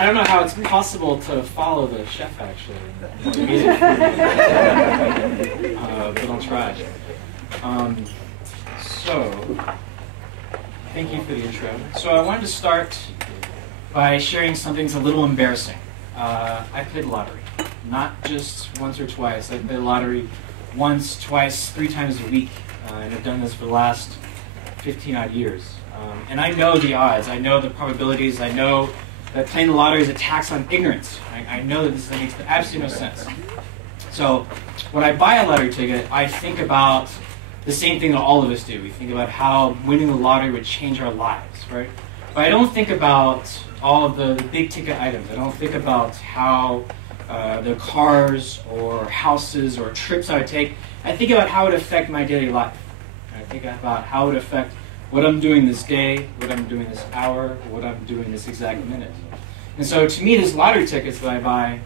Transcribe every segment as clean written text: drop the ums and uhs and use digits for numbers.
I don't know how it's possible to follow the chef, actually. But I'll try. So, thank you for the intro. So I wanted to start by sharing something that's a little embarrassing. I played the lottery. Not just once or twice. I played the lottery once, twice, 3 times a week. And I've done this for the last 15 odd years. And I know the odds. I know the probabilities. I know that playing the lottery is a tax on ignorance. I know that this makes absolutely no sense. So when I buy a lottery ticket, I think about the same thing that all of us do. We think about how winning the lottery would change our lives, right? But I don't think about all of the big ticket items. I don't think about how the cars or houses or trips I would take. I think about how it would affect my daily life. I think about how it would affect what I'm doing this day, what I'm doing this hour, what I'm doing this exact minute. And so to me, these lottery tickets that I buy,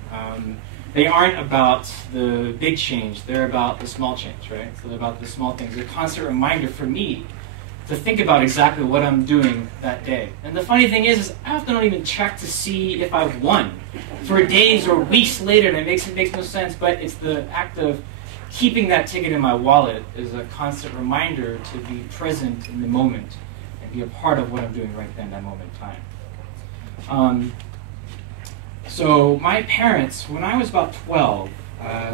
they aren't about the big change. They're about the small change, right? So they're about the small things. They're a constant reminder for me to think about exactly what I'm doing that day. And the funny thing is I often don't even check to see if I've won for days or weeks later, and it makes no sense, but it's the act of keeping that ticket in my wallet is a constant reminder to be present in the moment and be a part of what I'm doing right then, that moment in time. So my parents, when I was about 12,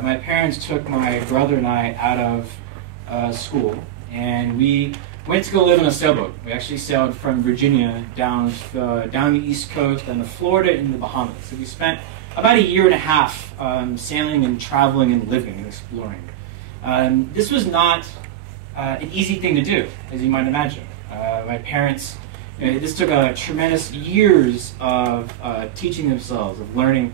my parents took my brother and I out of school, and we went to go live on a sailboat. We actually sailed from Virginia down the East Coast, down to Florida, and the Bahamas. So we spent about a year and a half sailing and traveling and living and exploring. This was not an easy thing to do, as you might imagine. My parents, this took tremendous years of teaching themselves, of learning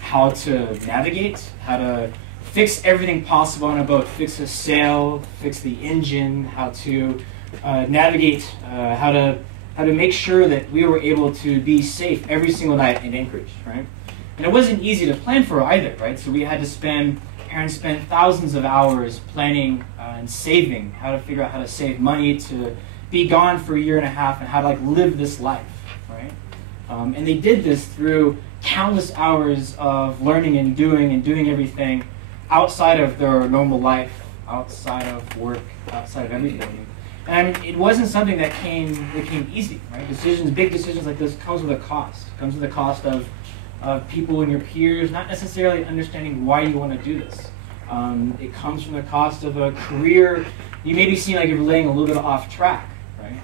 how to navigate, how to fix everything possible on a boat, fix a sail, fix the engine, how to navigate, how to make sure that we were able to be safe every single night in Anchorage, right? And it wasn't easy to plan for either, right? So we had to parents spent thousands of hours planning and saving, how to figure out how to save money to be gone for a year and a half and how to live this life, right? And they did this through countless hours of learning and doing everything outside of their normal life, outside of work, outside of everything. And it wasn't something that came easy, right? Big decisions like this comes with a cost. It comes with a cost of people and your peers not necessarily understanding why you want to do this. It comes from the cost of a career you maybe seem like you're laying a little bit off track, right?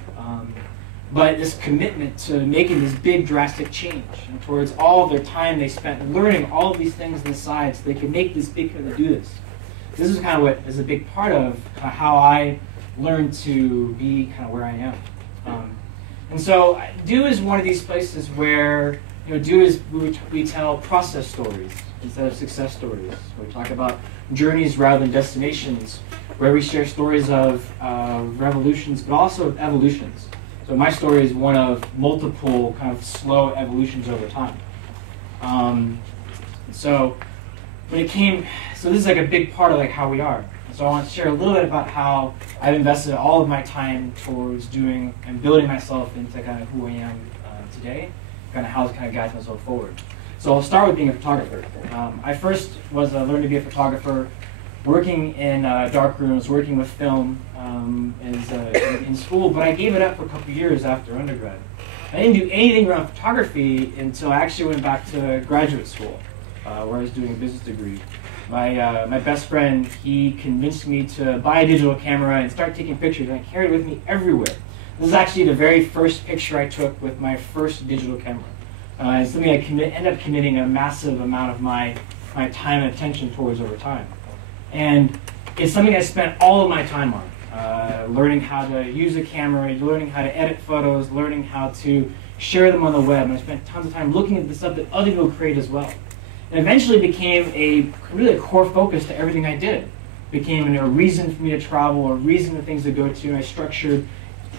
But this commitment to making this big drastic change and towards all of their time they spent learning all of these things on the side so they could make this big commitment to do this. This is kind of what is a big part of how I learned to be kind of where I am. And so Do is one of these places where Do is we tell process stories instead of success stories. We talk about journeys rather than destinations, where we share stories of revolutions, but also of evolutions. So my story is one of multiple kind of slow evolutions over time. So this is like a big part of how we are. So I want to share a little bit about how I've invested all of my time towards doing and building myself into kind of who I am today, kind of how to kind of guide myself forward. So I'll start with being a photographer. I first learned to be a photographer working in dark rooms, working with film in school, but I gave it up for a couple of years after undergrad. I didn't do anything around photography until I actually went back to graduate school, where I was doing a business degree. My best friend, he convinced me to buy a digital camera and start taking pictures, and I carried it with me everywhere. This is actually the very first picture I took with my first digital camera. It's something I ended up committing a massive amount of my time and attention towards over time. And it's something I spent all of my time on, learning how to use a camera, learning how to edit photos, learning how to share them on the web. And I spent tons of time looking at the stuff that other people create as well. And eventually became really a core focus to everything I did. It became a reason for me to travel, a reason for things to go to, and I structured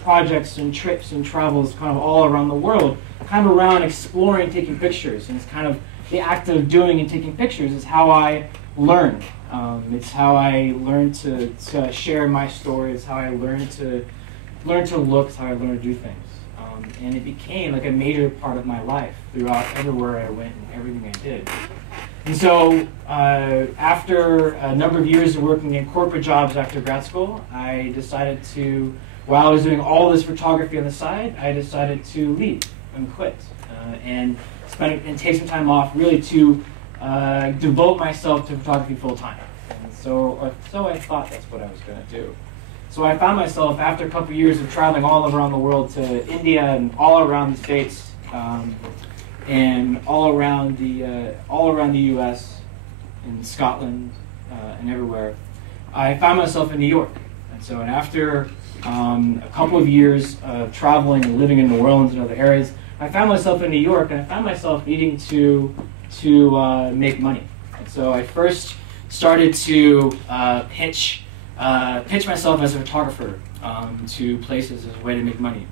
projects and trips and travels kind of all around the world, kind of around exploring, taking pictures. And it's kind of the act of doing and taking pictures is how I learn. It's how I learn to share my story. It's how I learn to look. It's how I learn to do things. And it became like a major part of my life throughout everywhere I went and everything I did. And so after a number of years of working in corporate jobs after grad school, I decided to, while I was doing all this photography on the side, I decided to leave and quit and take some time off really to devote myself to photography full time. And so I thought that's what I was going to do. So I found myself, after a couple of years of traveling all around the world to India and all around the States, and all around the U.S. and Scotland and everywhere, I found myself in New York. And so, after a couple of years of traveling and living in New Orleans and other areas, I found myself in New York, and I found myself needing to make money. And so I first started to pitch myself as a photographer to places as a way to make money.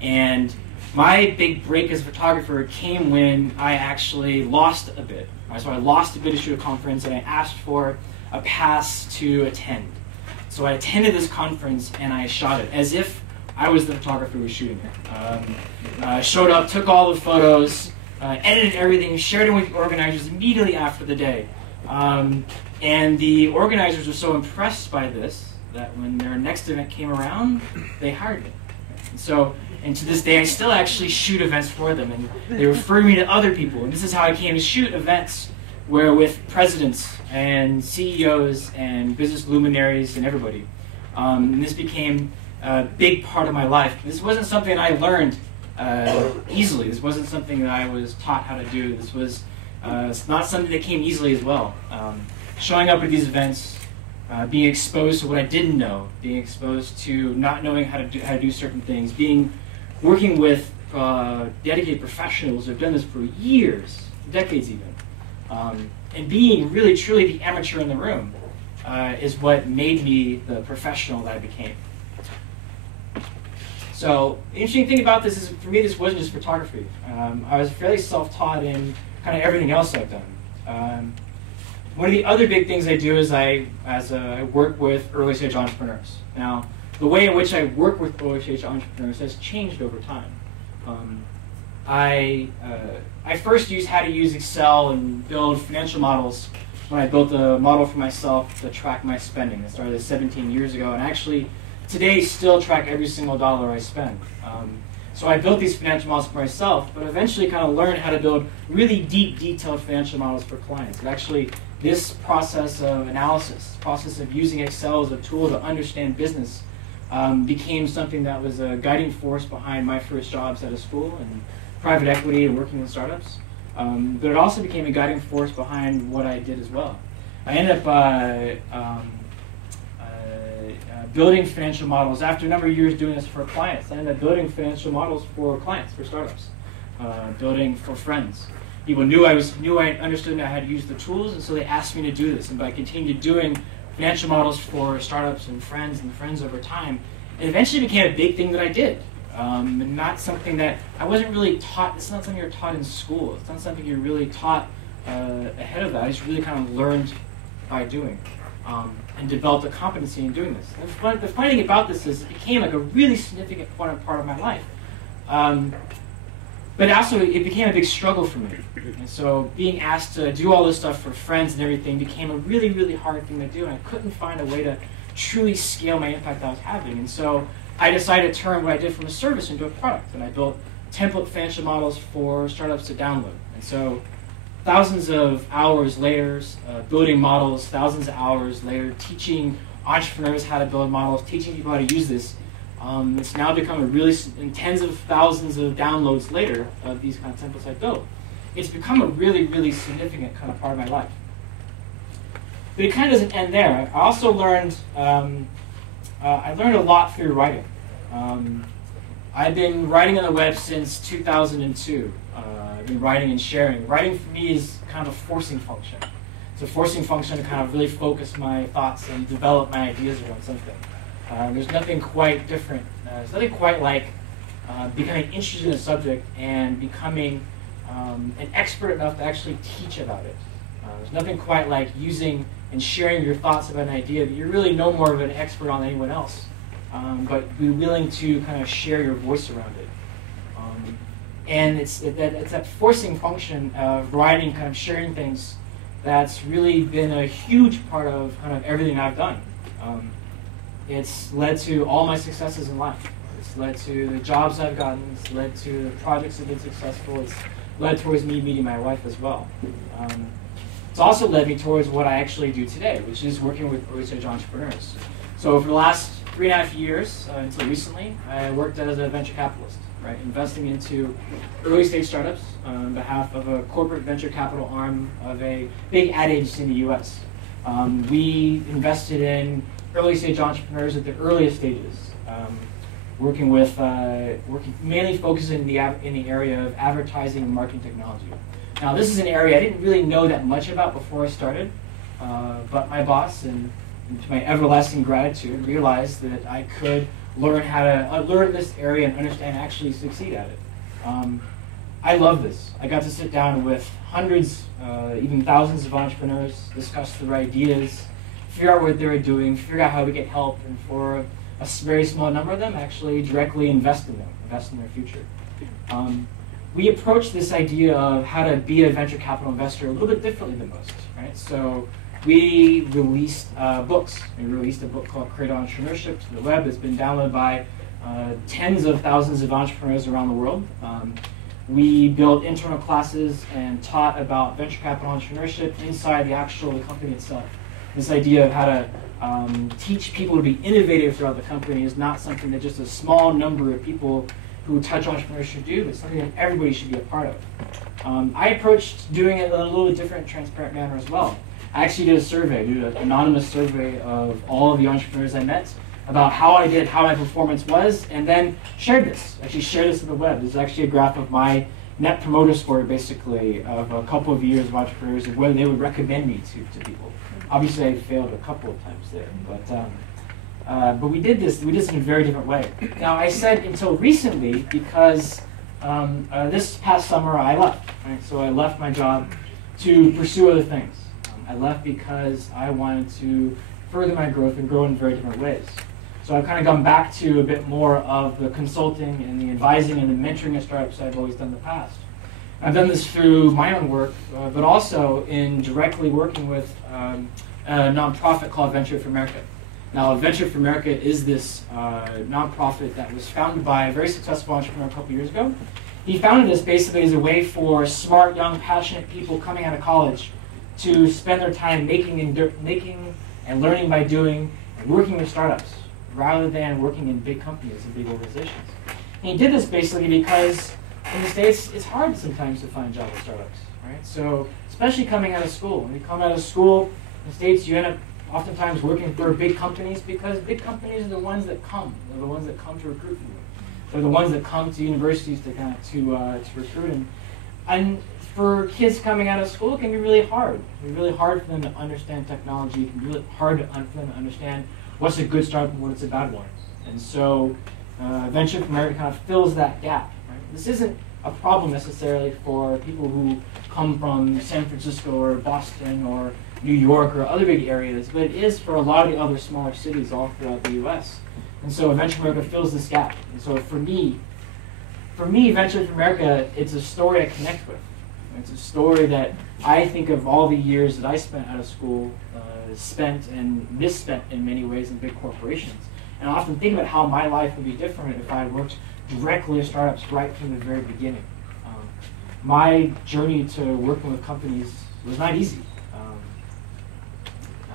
And my big break as a photographer came when I actually lost a bid. So I lost a bid to shoot a conference, and I asked for a pass to attend. So I attended this conference, and I shot it as if I was the photographer who was shooting it. Showed up, took all the photos, edited everything, shared it with the organizers immediately after the day. And the organizers were so impressed by this that when their next event came around, they hired me. And to this day, I still actually shoot events for them, and they refer me to other people. And this is how I came to shoot events where with presidents and CEOs and business luminaries and everybody. And this became a big part of my life. This wasn't something I learned easily. This wasn't something that I was taught how to do. This was it's not something that came easily as well. Showing up at these events, being exposed to what I didn't know, being exposed to not knowing how to do certain things, working with dedicated professionals who have done this for years, decades even, and being really truly the amateur in the room is what made me the professional that I became. So the interesting thing about this is, for me, this wasn't just photography. I was fairly self-taught in kind of everything else I've done. One of the other big things I do is I work with early-stage entrepreneurs. Now, the way in which I work with early-stage entrepreneurs has changed over time. I first used how to use Excel and build financial models when I built a model for myself to track my spending. I started 17 years ago, and actually today still track every single dollar I spend. So I built these financial models for myself, but eventually kind of learned how to build really deep, detailed financial models for clients. And actually, this process of analysis, process of using Excel as a tool to understand business, became something that was a guiding force behind my first jobs at a school and private equity and working in startups. But it also became a guiding force behind what I did as well. I ended up building financial models. After a number of years doing this for clients, I ended up building financial models for clients, for startups, building for friends. People knew I understood how to use the tools, and so they asked me to do this. And by continuing doing financial models for startups and friends over time, it eventually became a big thing that I did. And not something that I wasn't really taught. It's not something you're taught in school. It's not something you're really taught ahead of that. I just really kind of learned by doing. And developed a competency in doing this. And the funny thing about this is it became like a really significant part of my life. But also it became a big struggle for me. And so being asked to do all this stuff for friends and everything became a really, really hard thing to do, and I couldn't find a way to truly scale my impact I was having. And so I decided to turn what I did from a service into a product, and I built template financial models for startups to download. And so thousands of hours later, building models, thousands of hours later, teaching entrepreneurs how to build models, teaching people how to use this. It's now become a really, in tens of thousands of downloads later of these kind of templates I built. It's become a really, really significant kind of part of my life. But it kind of doesn't end there. I also learned, I learned a lot through writing. I've been writing on the web since 2002. I've been writing and sharing. Writing for me is kind of a forcing function. It's a forcing function to kind of really focus my thoughts and develop my ideas around something. There's nothing quite different. There's nothing quite like becoming interested in a subject and becoming an expert enough to actually teach about it. There's nothing quite like using and sharing your thoughts about an idea that you're really no more of an expert on than anyone else, but be willing to kind of share your voice around it. And it's that forcing function of writing, kind of sharing things, that's really been a huge part of kind of everything I've done. It's led to all my successes in life. It's led to the jobs I've gotten. It's led to the projects that have been successful. It's led towards me meeting my wife as well. It's also led me towards what I actually do today, which is working with early-stage entrepreneurs. So for the last 3.5 years, until recently, I worked as a venture capitalist, right, investing into early-stage startups on behalf of a corporate venture capital arm of a big ad agency in the U.S. We invested in early-stage entrepreneurs at the earliest stages, working mainly focusing in the area of advertising and marketing technology. Now, this is an area I didn't really know that much about before I started, but my boss, and to my everlasting gratitude, realized that I could learn how to learn this area and understand and actually succeed at it. I love this. I got to sit down with hundreds, even thousands of entrepreneurs, discuss their ideas, figure out what they were doing, figure out how to get help, and for a very small number of them, actually directly invest in them, invest in their future. We approached this idea of how to be a venture capital investor a little bit differently than most, right? So we released books. We released a book called Create Entrepreneurship to the web. It's been downloaded by tens of thousands of entrepreneurs around the world. We built internal classes and taught about venture capital entrepreneurship inside the actual company itself. This idea of how to teach people to be innovative throughout the company is not something that just a small number of people who touch entrepreneurship should do, but something that everybody should be a part of. I approached doing it in a little bit different, transparent manner as well. I actually did a survey, did an anonymous survey of all of the entrepreneurs I met about how I did, how my performance was, and then shared this. Actually shared this on the web. This is actually a graph of my net promoter score, basically, of a couple of years of entrepreneurs and whether they would recommend me to people. Obviously, I failed a couple of times there, but we did this in a very different way. Now, I said until recently because this past summer I left. Right? So I left my job to pursue other things. I left because I wanted to further my growth and grow in very different ways. So I've kind of gone back to a bit more of the consulting and the advising and the mentoring of startups I've always done in the past. I've done this through my own work, but also in directly working with a nonprofit called Venture for America. Now, Venture for America is this nonprofit that was founded by a very successful entrepreneur a couple years ago. He founded this basically as a way for smart, young, passionate people coming out of college to spend their time making and learning by doing and working with startups rather than working in big companies and big organizations. And he did this basically because in the States, it's hard sometimes to find jobs at startups, right? So, especially coming out of school. When you come out of school in the States, you end up oftentimes working for big companies because big companies are the ones that come. They're the ones that come to recruit you. They're the ones that come to universities to recruit. And for kids coming out of school, it can be really hard. It can be really hard for them to understand technology. It can be really hard for them to understand what's a good startup and what's a bad one. And so Venture for America kind of fills that gap. Right? This isn't a problem necessarily for people who come from San Francisco or Boston or New York or other big areas, but it is for a lot of the other smaller cities all throughout the U.S. And so Venture for America fills this gap. And so for me, Venture for America, it's a story I connect with. It's a story that I think of all the years that I spent out of school, spent and misspent in many ways in big corporations. And I often think about how my life would be different if I had worked directly with startups right from the very beginning. My journey to working with companies was not easy.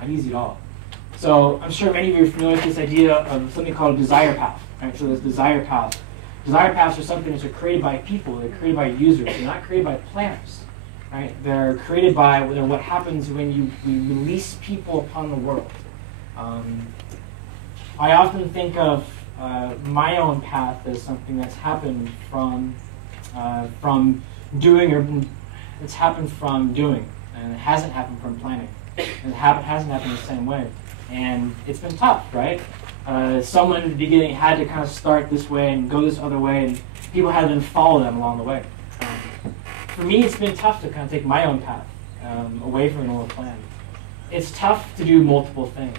Not easy at all. So I'm sure many of you are familiar with this idea of something called a desire path. Right? So this desire path. Desire paths are something that are created by people. They're created by users. They're not created by planners. Right? They're created by what happens when you release people upon the world. I often think of my own path as something that's happened from doing, or it's happened from doing, and it hasn't happened from planning. And it hasn't happened the same way. And it's been tough, right? Someone in the beginning had to kind of start this way and go this other way, and people had to then follow them along the way. For me, it's been tough to kind of take my own path away from an old plan. It's tough to do multiple things.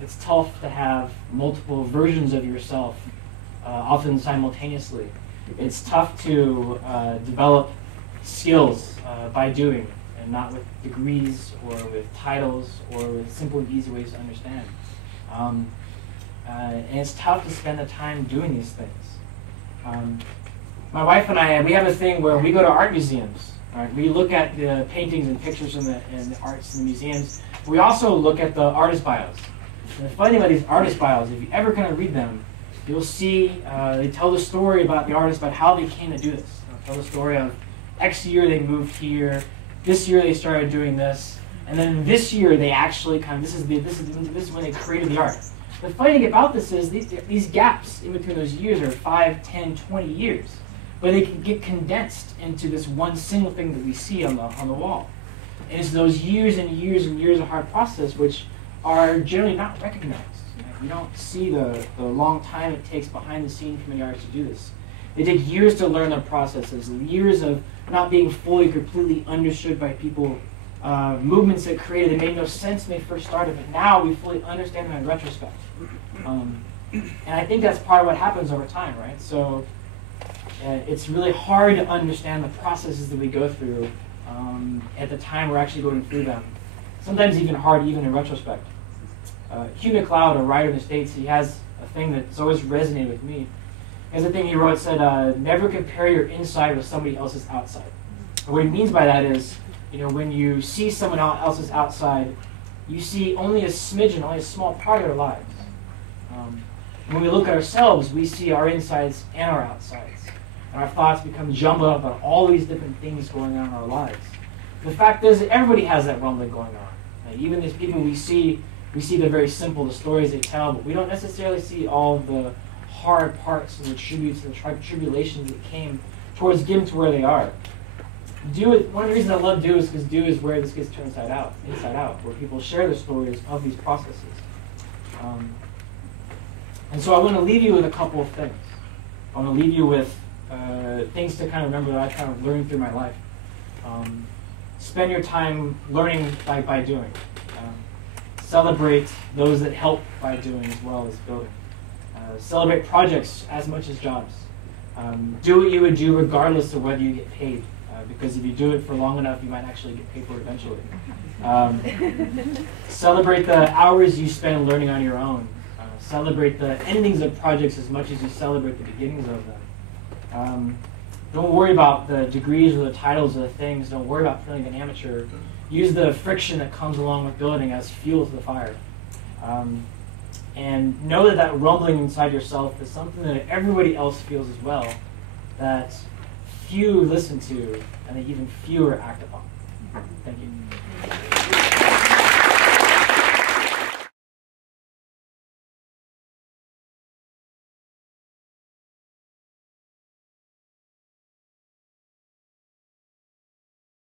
It's tough to have multiple versions of yourself, often simultaneously. It's tough to develop skills by doing, and not with degrees or with titles or with simple and easy ways to understand. And it's tough to spend the time doing these things. My wife and I, we have a thing where we go to art museums. Right? We look at the paintings and pictures and the arts in the museums. We also look at the artist bios. And the funny thing about these artist bios, if you ever kind of read them, you'll see they tell the story about the artist, about how they came to do this. They'll tell the story of X year they moved here, this year they started doing this, and then this year they actually this is when they created the art. The funny thing about this is these gaps in between those years are 5, 10, 20 years, but they can get condensed into this one single thing that we see on the wall. And it's those years and years and years of hard process which are generally not recognized. You don't see the long time it takes behind the scenes for many artists to do this. They take years to learn their processes, years of not being fully, completely understood by people, movements that created that made no sense when they first started, but now we fully understand them in retrospect. And I think that's part of what happens over time, right? So it's really hard to understand the processes that we go through at the time we're actually going through them. Sometimes even hard, even in retrospect. Hugh McLeod, a writer in the States, he has a thing that's always resonated with me. He has a thing he wrote, said, never compare your inside with somebody else's outside. And what he means by that is, when you see someone else's outside, you see only a smidgen, only a small part of their lives. When we look at ourselves, we see our insides and our outsides. And our thoughts become jumbled up about all these different things going on in our lives. The fact is that everybody has that rumbling going on. Even these people we see they're very simple, the stories they tell, but we don't necessarily see all of the hard parts and the tributes and the tribulations that came towards getting to where they are. One of the reasons I love Do is because Do is where this gets turned inside out, where people share the stories of these processes. And so I want to leave you with a couple of things. I want to leave you with things to kind of remember that I kind of learned through my life. Spend your time learning by doing. Celebrate those that help by doing as well as building. Celebrate projects as much as jobs. Do what you would do regardless of whether you get paid, because if you do it for long enough, you might actually get paid for it eventually. Celebrate the hours you spend learning on your own. Celebrate the endings of projects as much as you celebrate the beginnings of them. Don't worry about the degrees or the titles of the things. Don't worry about feeling an amateur. Use the friction that comes along with building as fuel to the fire. And know that that rumbling inside yourself is something that everybody else feels as well, that few listen to, and that even fewer act upon. Thank you.